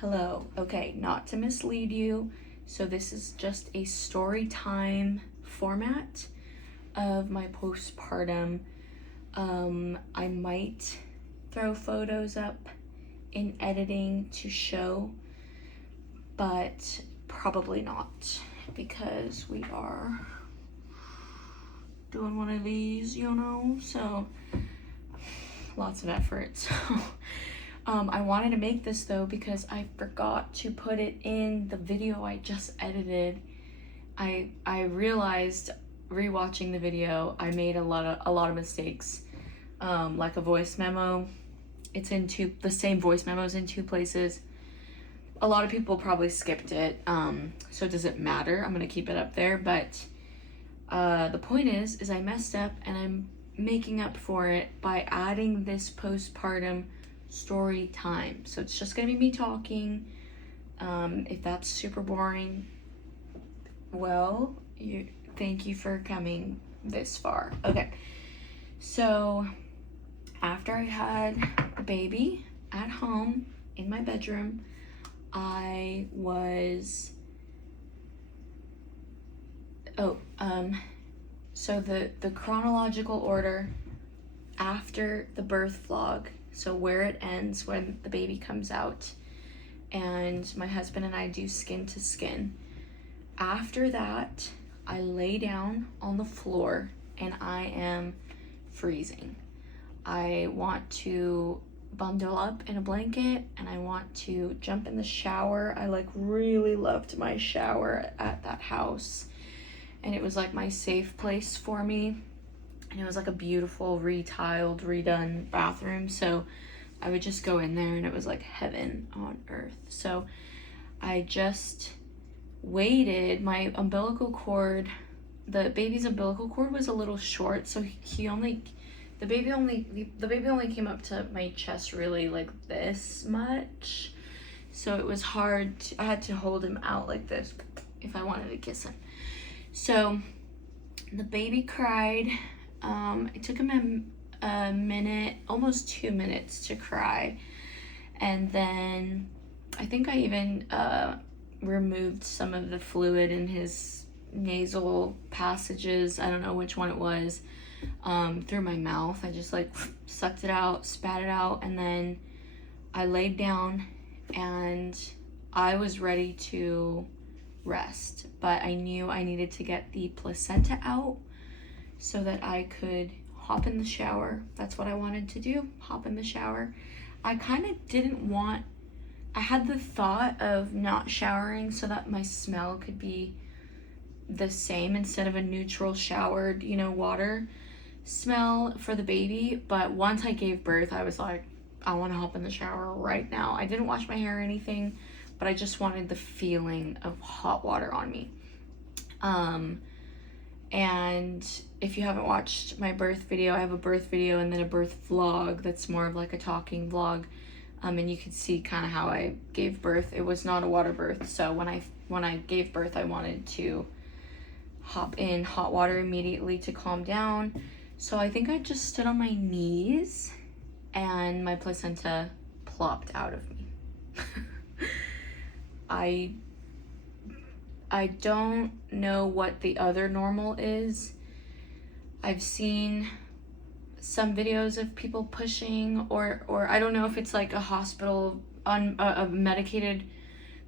Hello. Okay, not to mislead you, so this is just a story time format of my postpartum. I might throw photos up in editing to show, but probably not because we are doing one of these, so lots of effort. So I wanted to make this though because I forgot to put it in the video I just edited. I realized rewatching the video I made a lot of mistakes, like a voice memo. It's in the same voice memos in two places. A lot of people probably skipped it, so it doesn't matter. I'm gonna keep it up there, but the point is I messed up, and I'm making up for it by adding this postpartum story time. So it's just gonna be me talking. If that's super boring, well, thank you for coming this far. Okay, so after I had the baby at home in my bedroom, I was so the chronological order after the birth vlog, so where it ends when the baby comes out and my husband and I do skin to skin. After that, I lay down on the floor and I am freezing. I want to bundle up in a blanket and I want to jump in the shower. I really loved my shower at that house, and it was like my safe place for me. And it was like a beautiful retiled, redone bathroom. So I would just go in there and it was like heaven on earth. So I just waited. My umbilical cord, the baby's umbilical cord was a little short. So the baby only came up to my chest really like this much. So it was hard. I had to hold him out like this if I wanted to kiss him. So the baby cried. It took him a minute, almost 2 minutes to cry. And then I think I even removed some of the fluid in his nasal passages. I don't know which one it was, through my mouth. I just sucked it out, spat it out, and then I laid down and I was ready to rest. But I knew I needed to get the placenta out so that I could hop in the shower. That's what I wanted to do, hop in the shower. I kind of I had the thought of not showering so that my smell could be the same instead of a neutral showered, water smell for the baby. But once I gave birth, I was like, I want to hop in the shower right now. I didn't wash my hair or anything, but I just wanted the feeling of hot water on me. And if you haven't watched my birth video, I have a birth video and then a birth vlog that's more of like a talking vlog. And you can see kind of how I gave birth. It was not a water birth. So when I gave birth, I wanted to hop in hot water immediately to calm down. So I think I just stood on my knees and my placenta plopped out of me. I don't know what the other normal is. I've seen some videos of people pushing, or I don't know if it's like a hospital a medicated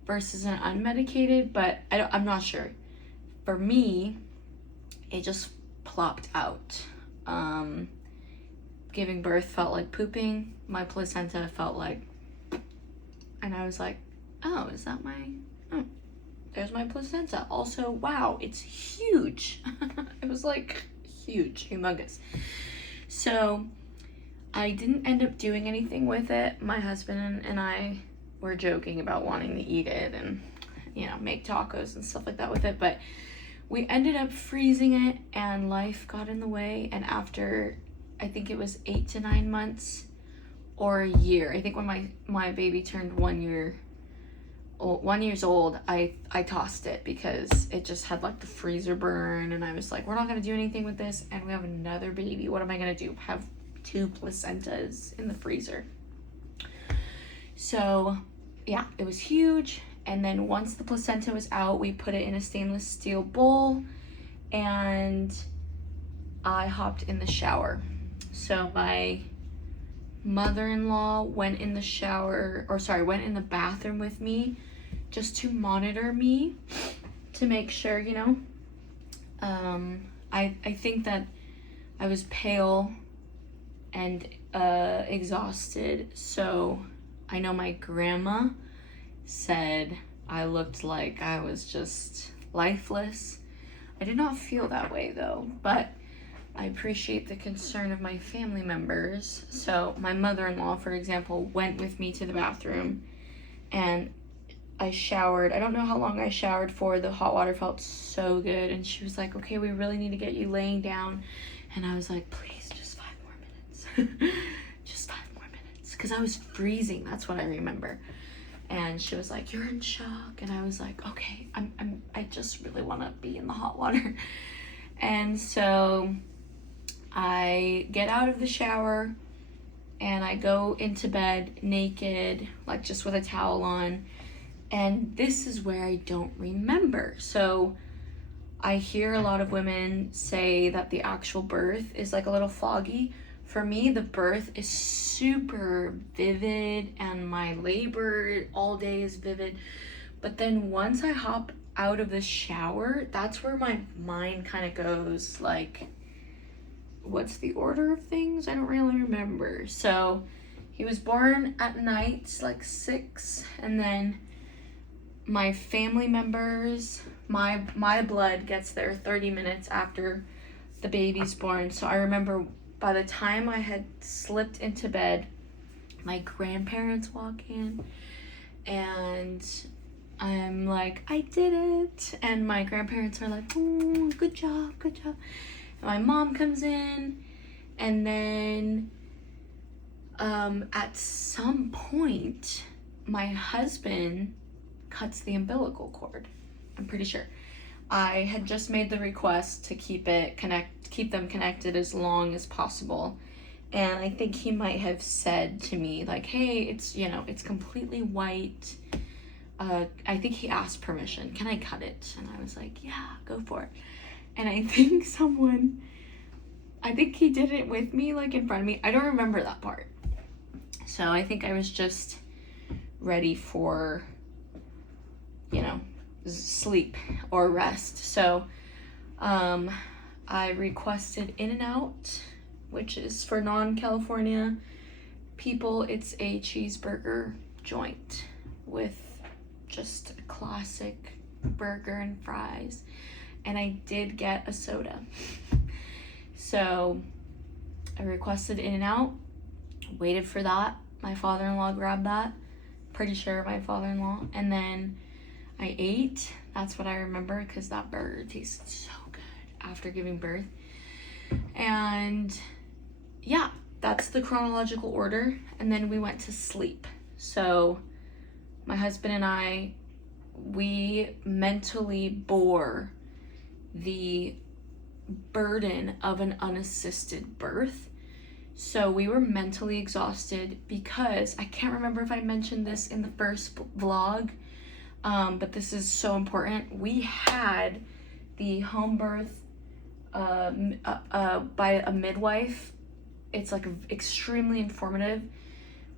versus an unmedicated, but I'm not sure. For me, it just plopped out. Giving birth felt like pooping. My placenta felt like, and I was like, oh, is that there's my placenta. Also, wow, it's huge. It was like huge, humongous. So I didn't end up doing anything with it. My husband and I were joking about wanting to eat it and, make tacos and stuff like that with it. But we ended up freezing it and life got in the way. And after, I think it was 8 to 9 months or a year, I think when my baby turned 1 year old, I tossed it because it just had like the freezer burn, and I was like, we're not gonna do anything with this, and we have another baby. What am I gonna do? Have 2 placentas in the freezer? So yeah, it was huge. And then once the placenta was out, we put it in a stainless steel bowl, and I hopped in the shower. So my mother-in-law went in the bathroom with me just to monitor me, to make sure, you know. I think that I was pale and exhausted, so I know my grandma said I looked like I was just lifeless. I did not feel that way though, but I appreciate the concern of my family members. So my mother-in-law, for example, went with me to the bathroom, and I showered. I don't know how long I showered for. The hot water felt so good, and she was like, okay, we really need to get you laying down. And I was like, please, just 5 more minutes. Just 5 more minutes, because I was freezing. That's what I remember. And she was like, you're in shock. And I was like, okay, I just really want to be in the hot water. And so I get out of the shower and I go into bed naked, like just with a towel on. And this is where I don't remember. So I hear a lot of women say that the actual birth is like a little foggy. For me, the birth is super vivid, and my labor all day is vivid. But then once I hop out of the shower, that's where my mind kind of goes like, what's the order of things? I don't really remember. So he was born at night, like 6, and then my family members, my blood gets there 30 minutes after the baby's born. So I remember by the time I had slipped into bed, my grandparents walk in, and I'm like, I did it. And my grandparents are like, oh, good job, good job. And my mom comes in, and then at some point, my husband cuts the umbilical cord. I'm pretty sure. I had just made the request to keep them connected as long as possible. And I think he might have said to me like, hey, it's completely white. I think he asked permission. Can I cut it? And I was like, yeah, go for it. And I think he did it with me, like in front of me. I don't remember that part. So I think I was just ready for, sleep or rest. So I requested In-N-Out, which is for non-California people. It's a cheeseburger joint with just a classic burger and fries. And I did get a soda. So I requested In-N-Out, waited for that. My father-in-law grabbed that. Pretty sure my father-in-law. And then I ate. That's what I remember, because that burger tasted so good after giving birth. And yeah, that's the chronological order. And then we went to sleep. So my husband and I, we mentally bore the burden of an unassisted birth. So we were mentally exhausted because I can't remember if I mentioned this in the first vlog, but this is so important. We had the home birth by a midwife. It's like extremely informative.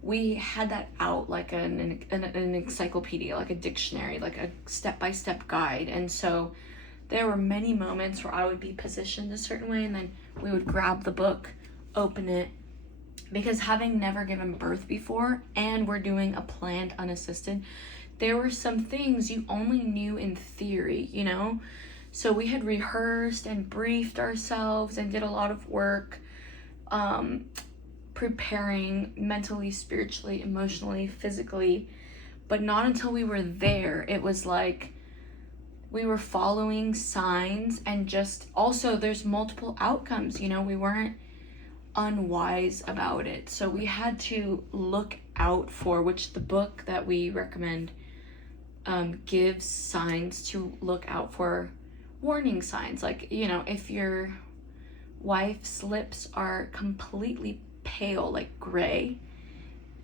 We had that out like an encyclopedia, like a dictionary, like a step-by-step guide. And so there were many moments where I would be positioned a certain way, and then we would grab the book, open it, because having never given birth before and we're doing a planned unassisted, there were some things you only knew in theory, So we had rehearsed and briefed ourselves and did a lot of work preparing mentally, spiritually, emotionally, physically, but not until we were there. It was like we were following signs, and just also there's multiple outcomes, we weren't unwise about it. So we had to look out for, which the book that we recommend gives signs to look out for, warning signs. Like, if your wife's lips are completely pale, like gray,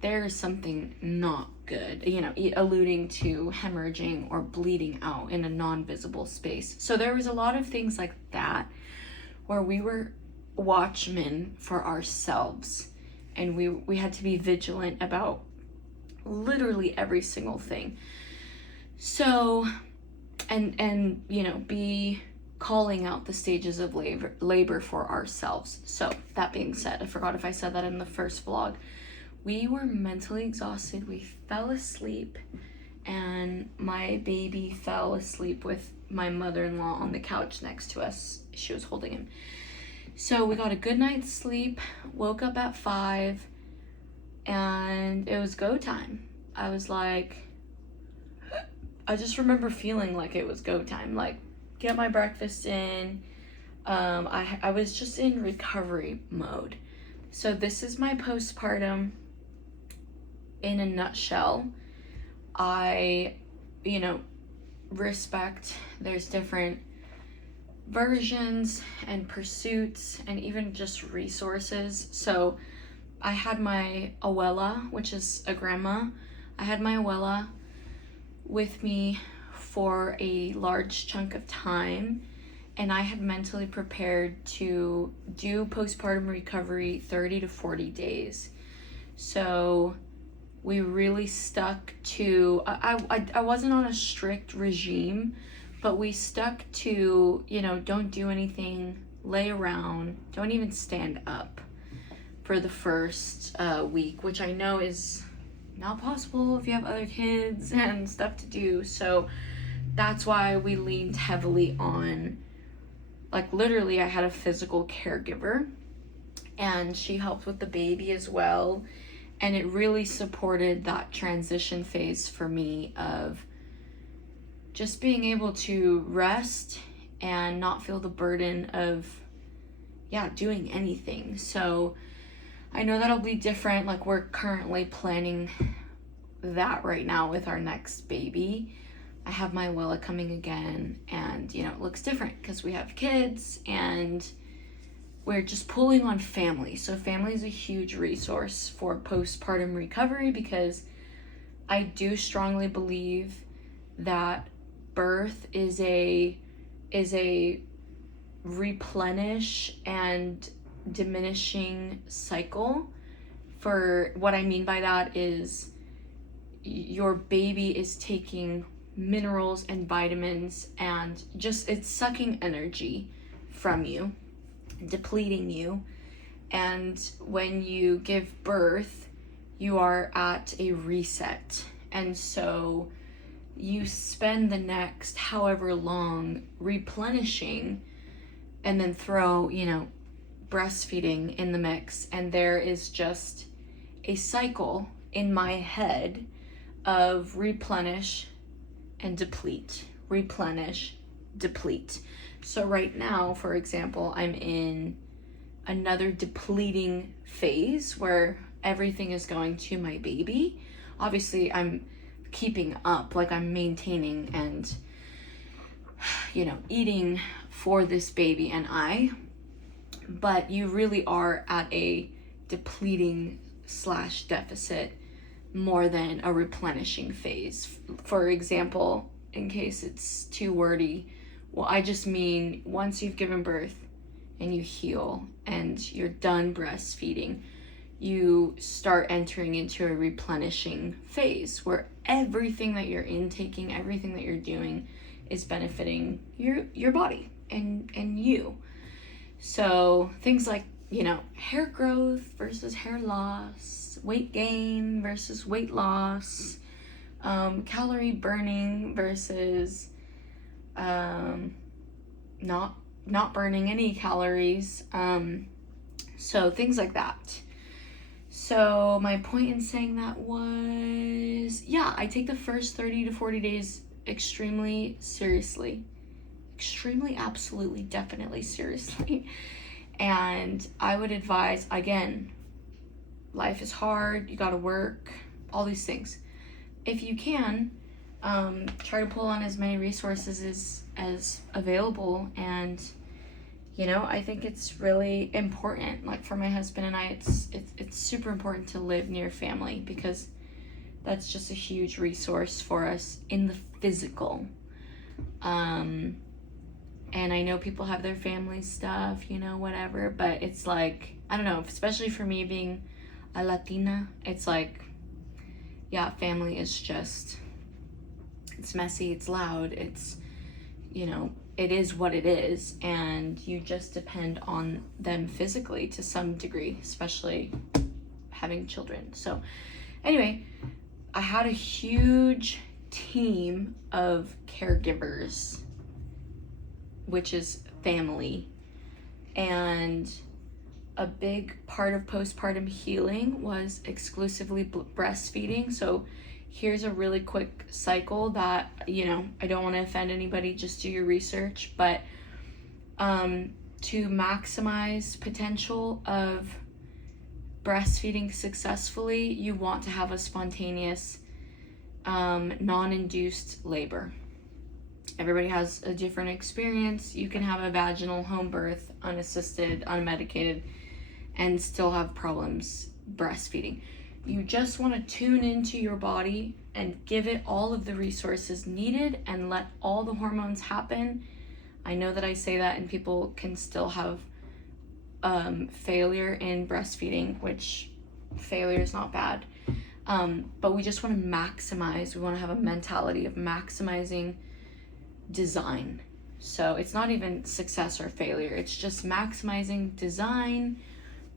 there is something not good, you know, alluding to hemorrhaging or bleeding out in a non-visible space. So there was a lot of things like that where we were watchmen for ourselves, and we had to be vigilant about literally every single thing. So, and you know, be calling out the stages of labor for ourselves. So that being said, I forgot if I said that in the first vlog, we were mentally exhausted. We fell asleep, and my baby fell asleep with my mother-in-law on the couch next to us. She was holding him. So we got a good night's sleep, woke up at 5, and it was go time. I was like, I just remember feeling like it was go time, like get my breakfast in. I was just in recovery mode. So this is my postpartum in a nutshell. I, you know, respect there's different versions and pursuits and even just resources. So I had my abuela, which is a grandma. I had my abuela with me for a large chunk of time, and I had mentally prepared to do postpartum recovery 30 to 40 days. So we really stuck to, I wasn't on a strict regime, but we stuck to, you know, don't do anything, lay around, don't even stand up for the first week, which I know is not possible if you have other kids and stuff to do. So that's why we leaned heavily on, like, literally I had a physical caregiver, and she helped with the baby as well. And it really supported that transition phase for me of just being able to rest and not feel the burden of, doing anything. So I know that'll be different. Like, we're currently planning that right now with our next baby. I have my Willa coming again, and, you know, it looks different because we have kids and we're just pulling on family. So family is a huge resource for postpartum recovery, because I do strongly believe that birth is a replenish and diminishing cycle. For what I mean by that is your baby is taking minerals and vitamins, and just it's sucking energy from you, depleting you. And when you give birth, you are at a reset, and so you spend the next however long replenishing, and then throw, you know, breastfeeding in the mix, and there is just a cycle in my head of replenish and deplete, replenish, deplete. So right now, for example, I'm in another depleting phase where everything is going to my baby. Obviously, I'm keeping up, like I'm maintaining and, you know, eating for this baby and I, but you really are at a depleting / deficit more than a replenishing phase. For example, in case it's too wordy, well, I just mean once you've given birth and you heal and you're done breastfeeding, you start entering into a replenishing phase where everything that you're intaking, everything that you're doing is benefiting your body and you. So things like, you know, hair growth versus hair loss, weight gain versus weight loss, calorie burning versus not burning any calories. So things like that. So my point in saying that was, I take the first 30 to 40 days extremely seriously. Extremely, absolutely, definitely seriously. And I would advise, again, life is hard, you gotta work, all these things. If you can, try to pull on as many resources as available, and you know, I think it's really important. Like for my husband and I, it's super important to live near family, because that's just a huge resource for us in the physical. And I know people have their family stuff, you know, whatever, but it's like, I don't know, especially for me being a Latina, it's like, yeah, family is just, it's messy, it's loud, it's, you know, it is what it is, and you just depend on them physically to some degree, especially having children. So anyway, I had a huge team of caregivers, which is family, and a big part of postpartum healing was exclusively breastfeeding. So here's a really quick cycle that, you know, I don't want to offend anybody, just do your research, but to maximize potential of breastfeeding successfully, you want to have a spontaneous, non-induced labor. Everybody has a different experience. You can have a vaginal home birth, unassisted, unmedicated, and still have problems breastfeeding. You just want to tune into your body and give it all of the resources needed and let all the hormones happen. I know that I say that and people can still have failure in breastfeeding, which failure is not bad. But we just want to maximize. We want to have a mentality of maximizing design. So it's not even success or failure. It's just maximizing design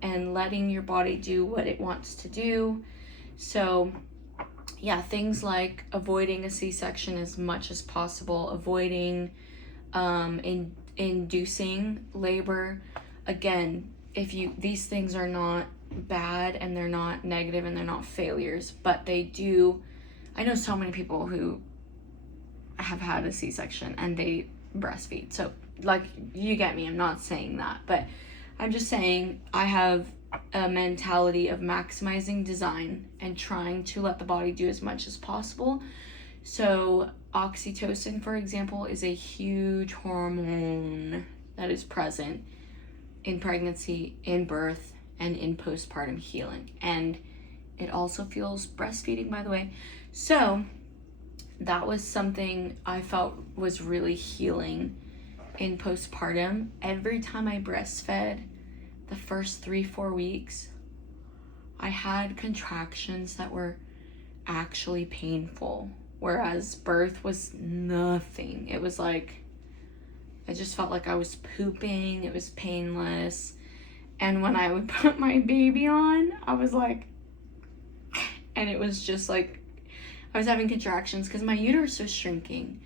and letting your body do what it wants to do. So yeah, things like avoiding a C-section as much as possible, avoiding inducing labor. Again, these things are not bad and they're not negative and they're not failures, but they do. I know so many people who have had a C-section and they breastfeed. So like, you get me, I'm not saying that, but I'm just saying I have a mentality of maximizing design and trying to let the body do as much as possible. So oxytocin, for example, is a huge hormone that is present in pregnancy, in birth, and in postpartum healing. And it also fuels breastfeeding, by the way. So that was something I felt was really healing in postpartum. Every time I breastfed, the first 3-4 weeks, I had contractions that were actually painful, whereas birth was nothing. It was like, I just felt like I was pooping. It was painless. And when I would put my baby on, I was like, and it was just like, I was having contractions because my uterus was shrinking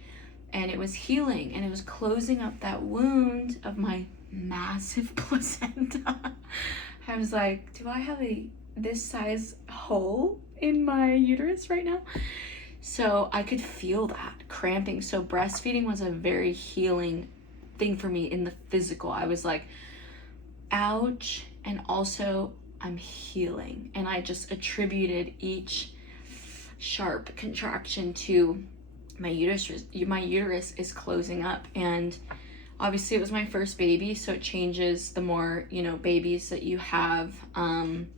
and it was healing and it was closing up that wound of my massive placenta. I was like, do I have this size hole in my uterus right now? So I could feel that cramping. So breastfeeding was a very healing thing for me in the physical. I was like, ouch, and also I'm healing. And I just attributed each sharp contraction to my uterus. My uterus is closing up, and obviously it was my first baby, so it changes the more, you know, babies that you have. I'm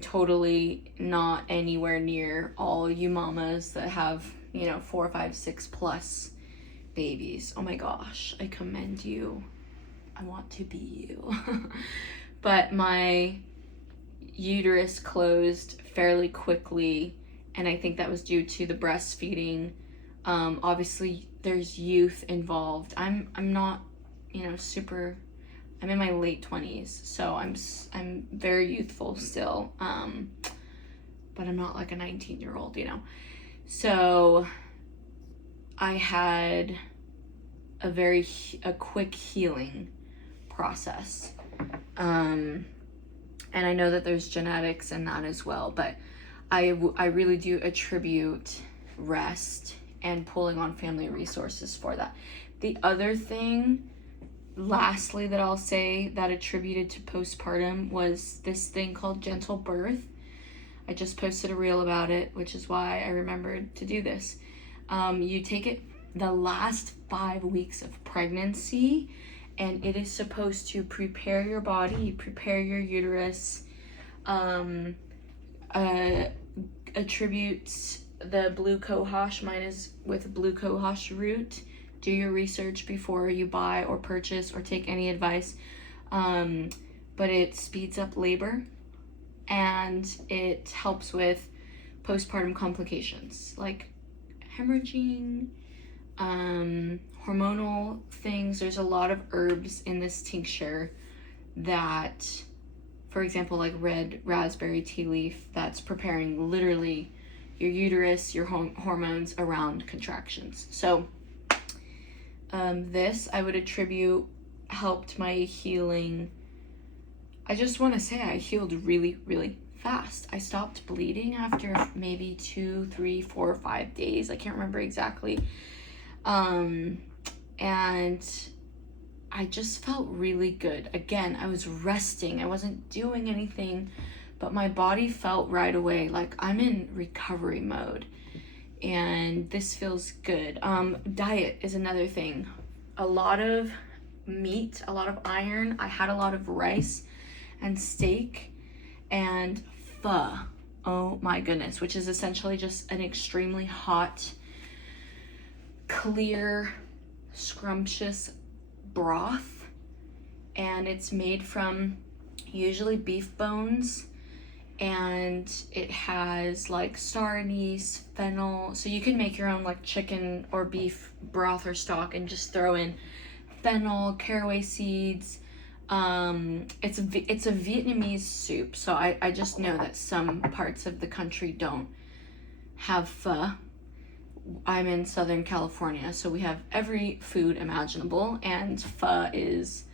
totally not anywhere near all you mamas that have, you know, 4, 5, 6 plus babies. Oh my gosh, I commend you. I want to be you. But my uterus closed fairly quickly, and I think that was due to the breastfeeding. Obviously there's youth involved. I'm not, you know, I'm in my late 20s, so I'm very youthful still. But I'm not like a 19-year-old, you know. So I had a quick healing process. And I know that there's genetics in that as well, but I really do attribute rest and pulling on family resources for that. The other thing, lastly, that I'll say that attributed to postpartum was this thing called gentle birth. I just posted a reel about it, which is why I remembered to do this. You take it the last 5 weeks of pregnancy and it is supposed to prepare your body, prepare your uterus, attributes the blue cohosh. Mine is with blue cohosh root. Do your research before you buy or purchase or take any advice. But it speeds up labor, and it helps with postpartum complications like hemorrhaging, hormonal things. There's a lot of herbs in this tincture that, for example, like red raspberry tea leaf, that's preparing literally your uterus, your hormones around contractions. So this I would attribute helped my healing. I just want to say I healed really, really fast. I stopped bleeding after maybe 2, 3, 4, 5 days. I can't remember exactly. And I just felt really good. Again, I was resting. I wasn't doing anything, but my body felt right away like I'm in recovery mode. And this feels good. Diet is another thing. A lot of meat, a lot of iron. I had a lot of rice and steak and pho. Oh my goodness, which is essentially just an extremely hot, clear, scrumptious broth, and it's made from usually beef bones, and it has like star anise, fennel, so you can make your own like chicken or beef broth or stock and just throw in fennel, caraway seeds. It's a Vietnamese soup, so I just know that some parts of the country don't have pho. I'm in Southern California, so we have every food imaginable, and pho it's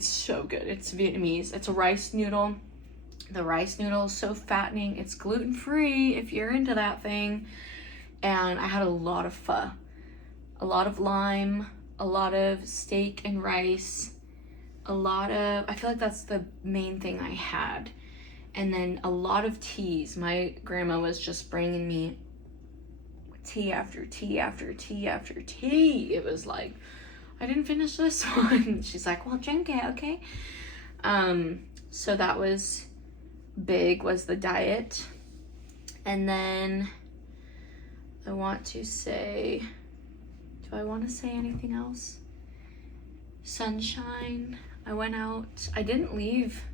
so good. It's Vietnamese. It's a rice noodle. The rice noodle is so fattening. It's gluten-free if you're into that thing. And I had a lot of pho, a lot of lime, a lot of steak and rice, I feel like that's the main thing I had. And then a lot of teas. My grandma was just bringing me tea after tea after tea after tea. It was like, I didn't finish this one. She's like, well, drink it, okay? So that was big, was the diet. And then I want to say, do I want to say anything else? Sunshine. I went out. I didn't leave.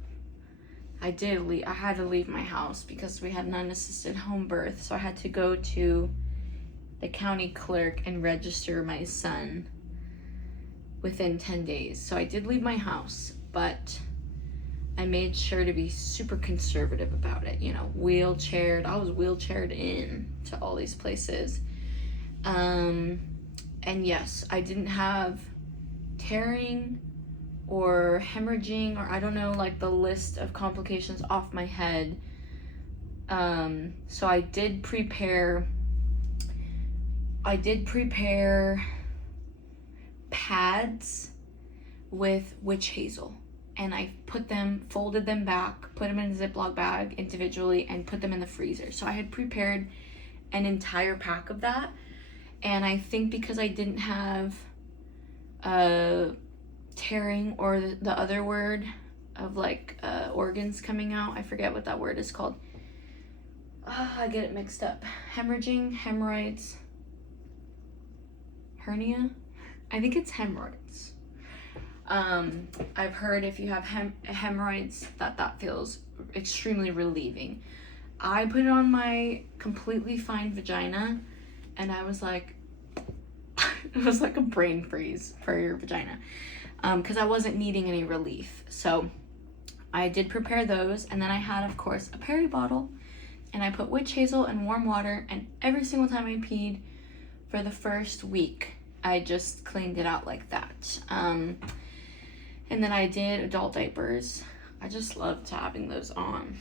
I did leave. I had to leave my house because we had an unassisted home birth. So I had to go to the county clerk and register my son within 10 days. So I did leave my house, but I made sure to be super conservative about it. You know, wheelchaired. I was wheelchaired in to all these places. And yes, I didn't have tearing or hemorrhaging, or I don't know, like the list of complications off my head. So I did prepare pads with witch hazel, and I folded them back, put them in a Ziploc bag individually, and put them in the freezer. So I had prepared an entire pack of that, and I think because I didn't have tearing, or the other word of like organs coming out, I forget what that word is called. I get it mixed up. Hemorrhaging, hemorrhoids, hernia. I think it's hemorrhoids. I've heard if you have hemorrhoids that feels extremely relieving. I put it on my completely fine vagina, and I was like, it was like a brain freeze for your vagina, because I wasn't needing any relief. So I did prepare those, and then I had, of course, a peri bottle, and I put witch hazel and warm water, and every single time I peed for the first week, I just cleaned it out like that. And then I did adult diapers. I just loved having those on.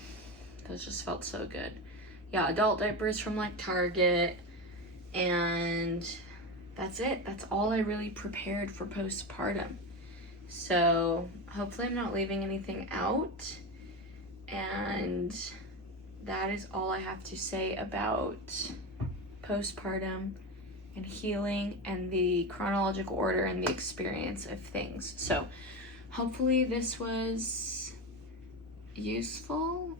Those just felt so good. Yeah, adult diapers from like Target, and that's it. That's all I really prepared for postpartum. So hopefully I'm not leaving anything out. And that is all I have to say about postpartum and healing and the chronological order and the experience of things. So hopefully this was useful.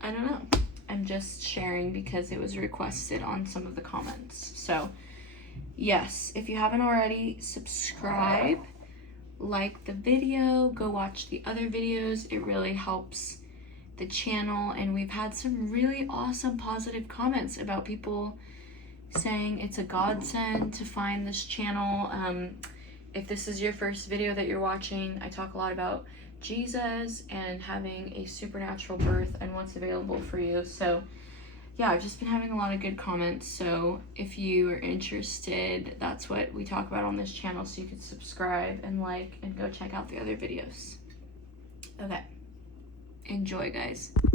I don't know. I'm just sharing because it was requested on some of the comments. So yes, if you haven't already, subscribe, like the video, go watch the other videos. It really helps the channel, and we've had some really awesome positive comments about people saying it's a godsend to find this channel. If this is your first video that you're watching, I talk a lot about Jesus and having a supernatural birth and what's available for you. So yeah, I've just been having a lot of good comments. So if you are interested, that's what we talk about on this channel. So you can subscribe and like and go check out the other videos. Okay. Enjoy, guys.